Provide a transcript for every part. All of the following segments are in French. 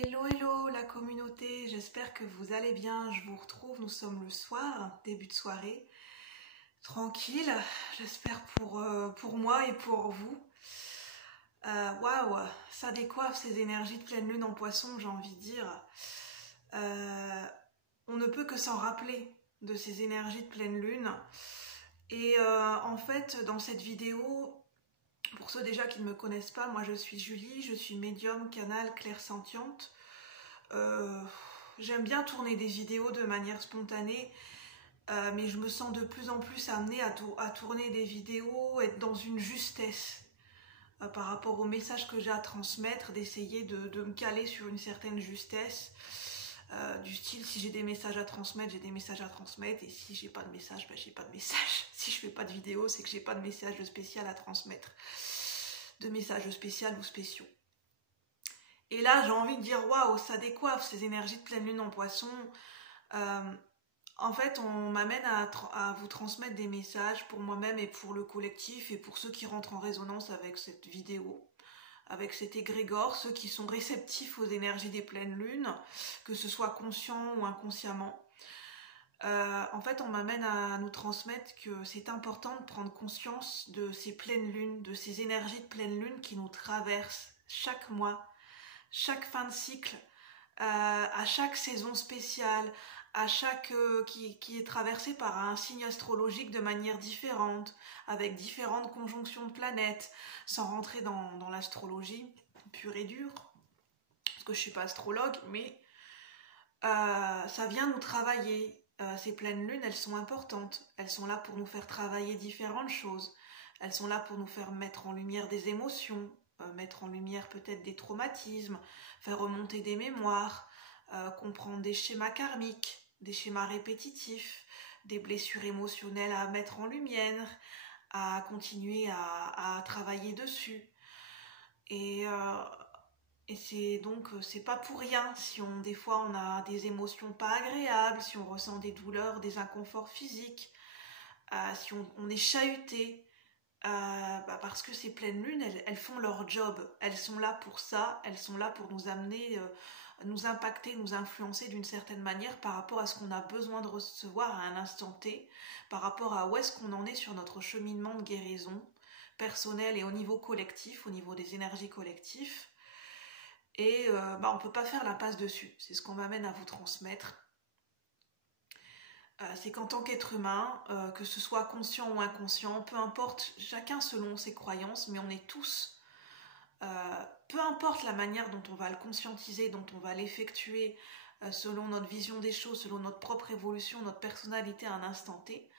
Hello, hello la communauté, j'espère que vous allez bien, je vous retrouve, nous sommes le soir, début de soirée, tranquille, j'espère pour moi et pour vous. Waouh, ça décoiffe ces énergies de pleine lune en poisson, j'ai envie de dire. On ne peut que s'en rappeler de ces énergies de pleine lune. Et en fait, dans cette vidéo, pour ceux déjà qui ne me connaissent pas, moi je suis Julie, je suis médium, canal, clairsentiente. J'aime bien tourner des vidéos de manière spontanée, mais je me sens de plus en plus amenée à tourner des vidéos, être dans une justesse par rapport au message que j'ai à transmettre, d'essayer de me caler sur une certaine justesse. Du style, si j'ai des messages à transmettre, j'ai des messages à transmettre, et si j'ai pas de message, ben j'ai pas de message. Si je fais pas de vidéo, c'est que j'ai pas de message spécial à transmettre, de messages spéciaux ou spéciaux. Et là, j'ai envie de dire, waouh, ça décoiffe ces énergies de pleine lune en poisson. En fait, on m'amène à vous transmettre des messages pour moi-même et pour le collectif et pour ceux qui rentrent en résonance avec cette vidéo, avec cet égrégore, ceux qui sont réceptifs aux énergies des pleines lunes, que ce soit conscient ou inconsciemment. En fait, on m'amène à nous transmettre que c'est important de prendre conscience de ces pleines lunes, de ces énergies de pleine lune qui nous traversent chaque mois, chaque fin de cycle, à chaque saison spéciale, à chaque qui est traversée par un signe astrologique de manière différente, avec différentes conjonctions de planètes, sans rentrer dans l'astrologie pure et dure, parce que je suis pas astrologue, mais ça vient nous travailler. Ces pleines lunes, elles sont importantes. Elles sont là pour nous faire travailler différentes choses. Elles sont là pour nous faire mettre en lumière des émotions, mettre en lumière peut-être des traumatismes, faire remonter des mémoires, comprendre des schémas karmiques, des schémas répétitifs, des blessures émotionnelles à mettre en lumière, à continuer à travailler dessus. Et c'est pas pour rien si des fois on a des émotions pas agréables, si on ressent des douleurs, des inconforts physiques, si on est chahuté, parce que ces pleines lunes, elles font leur job, elles sont là pour ça, elles sont là pour nous amener, nous impacter, nous influencer d'une certaine manière par rapport à ce qu'on a besoin de recevoir à un instant T, par rapport à où est-ce qu'on en est sur notre cheminement de guérison personnelle et au niveau collectif, au niveau des énergies collectives. Et on ne peut pas faire l'impasse dessus, c'est ce qu'on m'amène à vous transmettre. C'est qu'en tant qu'être humain, que ce soit conscient ou inconscient, peu importe, chacun selon ses croyances, mais on est tous, peu importe la manière dont on va le conscientiser, dont on va l'effectuer, selon notre vision des choses, selon notre propre évolution, notre personnalité à un instant T,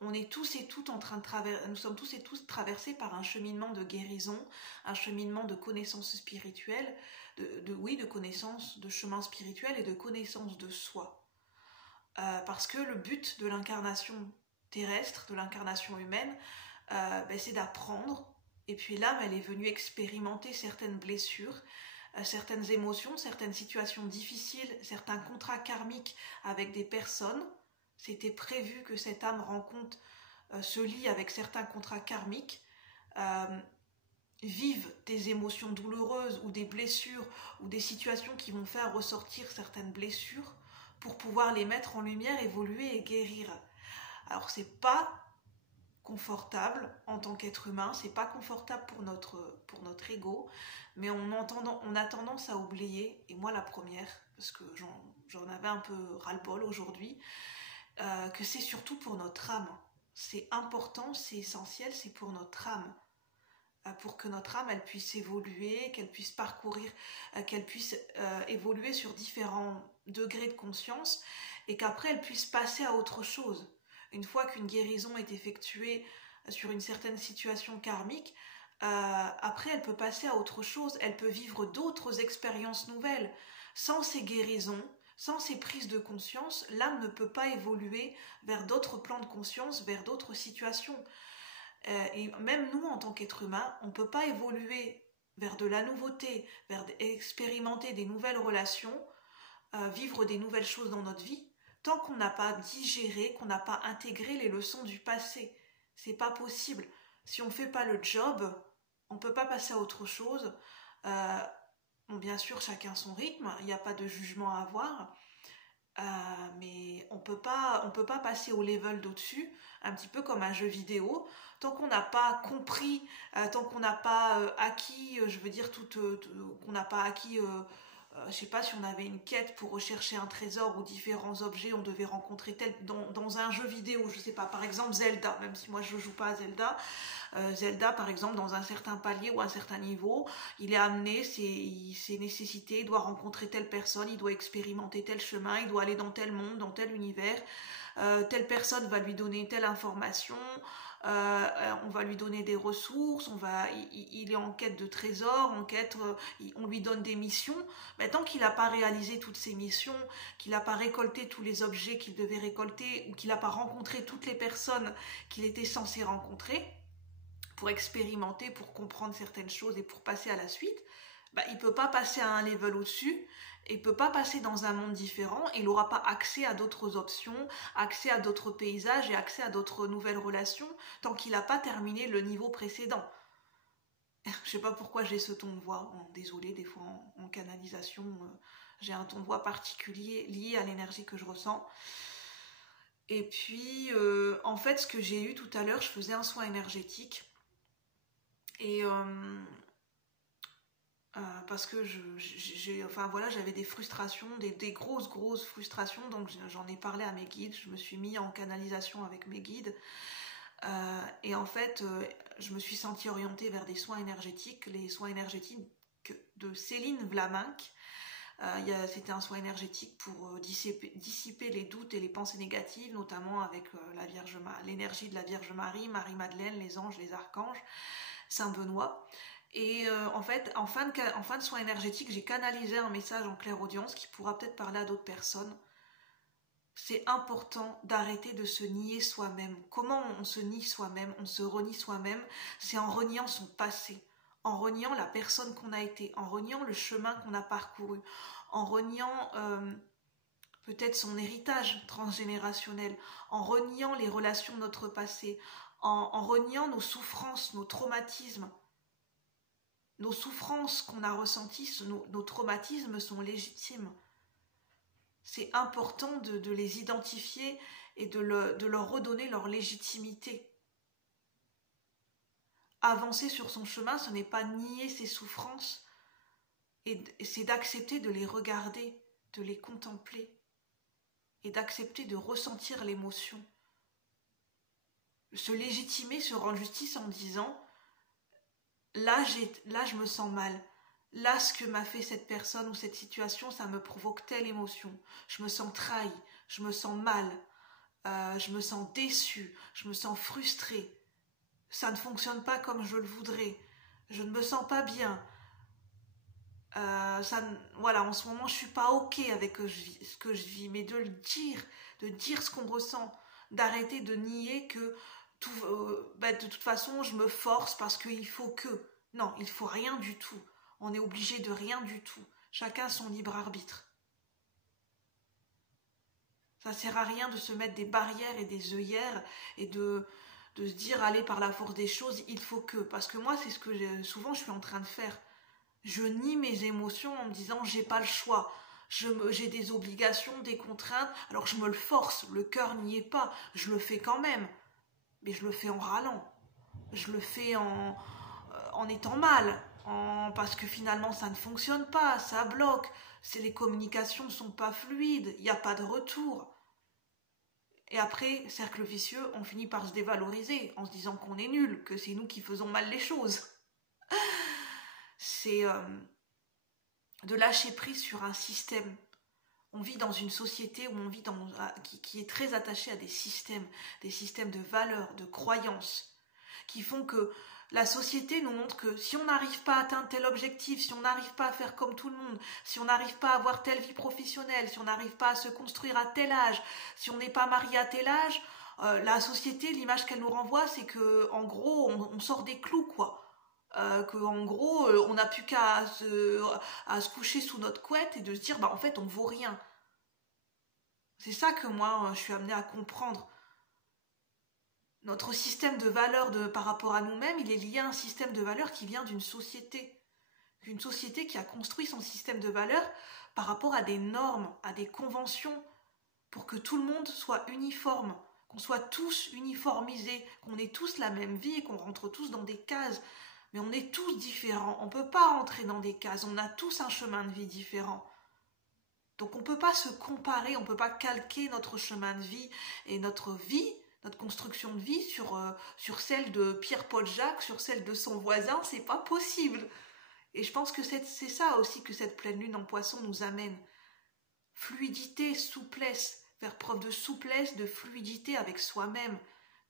on est tous et toutes nous sommes tous et tous traversés par un cheminement de guérison, un cheminement de connaissance spirituelle, de connaissance, de chemin spirituel et de connaissance de soi. Parce que le but de l'incarnation terrestre, de l'incarnation humaine, c'est d'apprendre. Et puis l'âme, elle est venue expérimenter certaines blessures, certaines émotions, certaines situations difficiles, certains contrats karmiques avec des personnes. C'était prévu que cette âme se lie avec certains contrats karmiques, vive des émotions douloureuses ou des blessures ou des situations qui vont faire ressortir certaines blessures pour pouvoir les mettre en lumière, évoluer et guérir. Alors c'est pas confortable en tant qu'être humain, c'est pas confortable pour notre ego, mais on a tendance à oublier, et moi la première, parce que j'en avais un peu ras-le-bol aujourd'hui, que c'est surtout pour notre âme. C'est important, c'est essentiel, c'est pour notre âme. Pour que notre âme, elle puisse évoluer, qu'elle puisse parcourir, qu'elle puisse évoluer sur différents degrés de conscience et qu'après elle puisse passer à autre chose. Une fois qu'une guérison est effectuée sur une certaine situation karmique, après elle peut passer à autre chose, elle peut vivre d'autres expériences nouvelles. Sans ces guérisons, sans ces prises de conscience, l'âme ne peut pas évoluer vers d'autres plans de conscience, vers d'autres situations. Et même nous, en tant qu'être humain, on ne peut pas évoluer vers de la nouveauté, vers expérimenter des nouvelles relations, vivre des nouvelles choses dans notre vie, tant qu'on n'a pas digéré, qu'on n'a pas intégré les leçons du passé. C'est pas possible. Si on ne fait pas le job, on ne peut pas passer à autre chose. Bon, bien sûr, chacun son rythme, il n'y a pas de jugement à avoir, mais on peut pas passer au level d'au-dessus, un petit peu comme un jeu vidéo, tant qu'on n'a pas compris, tant qu'on n'a pas acquis, je veux dire, qu'on n'a pas acquis, je sais pas si on avait une quête pour rechercher un trésor ou différents objets, on devait rencontrer tel dans un jeu vidéo, je sais pas, par exemple Zelda, même si moi je joue pas à Zelda. Zelda, par exemple, dans un certain palier ou un certain niveau, il est amené, ses nécessités, il doit rencontrer telle personne, il doit expérimenter tel chemin, il doit aller dans tel monde, dans tel univers. Telle personne va lui donner telle information, on va lui donner des ressources, il est en quête de trésors, on lui donne des missions. Mais tant qu'il n'a pas réalisé toutes ces missions, qu'il n'a pas récolté tous les objets qu'il devait récolter, ou qu'il n'a pas rencontré toutes les personnes qu'il était censé rencontrer, pour expérimenter, pour comprendre certaines choses et pour passer à la suite, il ne peut pas passer à un level au-dessus, et il ne peut pas passer dans un monde différent, et il n'aura pas accès à d'autres options, accès à d'autres paysages et accès à d'autres nouvelles relations, tant qu'il n'a pas terminé le niveau précédent. Je ne sais pas pourquoi j'ai ce ton de voix, désolée, des fois en canalisation, j'ai un ton de voix particulier lié à l'énergie que je ressens. Et puis, en fait, ce que j'ai eu tout à l'heure, je faisais un soin énergétique, et parce que j'avais des frustrations, des grosses frustrations, donc j'en ai parlé à mes guides, je me suis mis en canalisation avec mes guides, et en fait, je me suis sentie orientée vers des soins énergétiques, les soins énergétiques de Céline Vlaminck. C'était un soin énergétique pour dissiper les doutes et les pensées négatives, notamment avec l'énergie de la Vierge Marie, Marie-Madeleine, les anges, les archanges, Saint-Benoît. Et en fait, en fin de soin énergétique, j'ai canalisé un message en clairaudience qui pourra peut-être parler à d'autres personnes. C'est important d'arrêter de se nier soi-même. Comment on se nie soi-même, on se renie soi-même? C'est en reniant son passé, en reniant la personne qu'on a été, en reniant le chemin qu'on a parcouru, en reniant peut-être son héritage transgénérationnel, en reniant les relations de notre passé, en reniant nos souffrances, nos traumatismes. Nos souffrances qu'on a ressenties, nos traumatismes sont légitimes. C'est important de les identifier et de leur redonner leur légitimité. Avancer sur son chemin, ce n'est pas nier ses souffrances, et c'est d'accepter de les regarder, de les contempler, et d'accepter de ressentir l'émotion. Se légitimer, se rendre justice en disant « là, je me sens mal ». Là, ce que m'a fait cette personne ou cette situation, ça me provoque telle émotion. Je me sens trahi, je me sens mal, je me sens déçue, je me sens frustrée. Ça ne fonctionne pas comme je le voudrais. Je ne me sens pas bien. En ce moment, je suis pas ok avec ce que je vis, mais de dire ce qu'on ressent, d'arrêter de nier que de toute façon, je me force parce qu'il faut que. Non, il faut rien du tout. On est obligé de rien du tout. Chacun son libre arbitre. Ça sert à rien de se mettre des barrières et des œillères et de se dire, allez, par la force des choses, il faut que. Parce que moi, c'est ce que souvent je suis en train de faire. Je nie mes émotions en me disant, j'ai pas le choix. J'ai des obligations, des contraintes. Alors je me le force, le cœur n'y est pas. Je le fais quand même. Mais je le fais en râlant. Je le fais en étant mal. Parce que finalement ça ne fonctionne pas, ça bloque, les communications ne sont pas fluides, il n'y a pas de retour. Et après, cercle vicieux, on finit par se dévaloriser en se disant qu'on est nul, que c'est nous qui faisons mal les choses. C'est de lâcher prise sur un système. On vit dans une société où on vit qui est très attachée à des systèmes de valeurs, de croyances, qui font que la société nous montre que si on n'arrive pas à atteindre tel objectif, si on n'arrive pas à faire comme tout le monde, si on n'arrive pas à avoir telle vie professionnelle, si on n'arrive pas à se construire à tel âge, si on n'est pas marié à tel âge, la société, l'image qu'elle nous renvoie, c'est que en gros, on sort des clous, quoi. Qu'en gros, on n'a plus qu'à se coucher sous notre couette et de se dire, en fait, on vaut rien. C'est ça que moi, je suis amenée à comprendre. Notre système de valeurs par rapport à nous-mêmes, il est lié à un système de valeurs qui vient d'une société, Une société qui a construit son système de valeurs par rapport à des normes, à des conventions, pour que tout le monde soit uniforme, qu'on soit tous uniformisés, qu'on ait tous la même vie et qu'on rentre tous dans des cases. Mais on est tous différents, on ne peut pas rentrer dans des cases, on a tous un chemin de vie différent. Donc on ne peut pas se comparer, on ne peut pas calquer notre chemin de vie et notre vie, notre construction de vie sur celle de Pierre-Paul Jacques, sur celle de son voisin, c'est pas possible. Et je pense que c'est ça aussi que cette pleine lune en Poisson nous amène. Fluidité, souplesse, faire preuve de souplesse, de fluidité avec soi-même,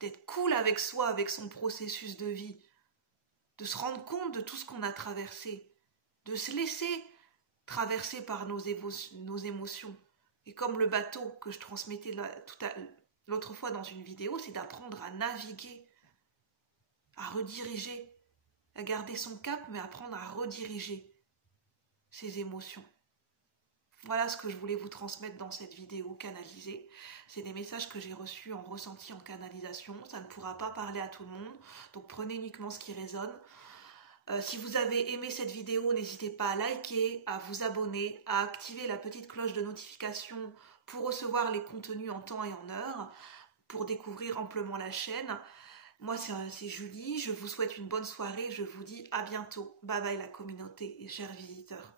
d'être cool avec soi, avec son processus de vie, de se rendre compte de tout ce qu'on a traversé, de se laisser traverser par nos émotions. Et comme le bateau que je transmettais l'autre fois dans une vidéo, c'est d'apprendre à naviguer, à rediriger, à garder son cap, mais apprendre à rediriger ses émotions. Voilà ce que je voulais vous transmettre dans cette vidéo canalisée. C'est des messages que j'ai reçus en ressenti, en canalisation. Ça ne pourra pas parler à tout le monde, donc prenez uniquement ce qui résonne. Si vous avez aimé cette vidéo, n'hésitez pas à liker, à vous abonner, à activer la petite cloche de notification pour recevoir les contenus en temps et en heure, pour découvrir amplement la chaîne. Moi, c'est Julie, je vous souhaite une bonne soirée, je vous dis à bientôt. Bye bye la communauté et chers visiteurs.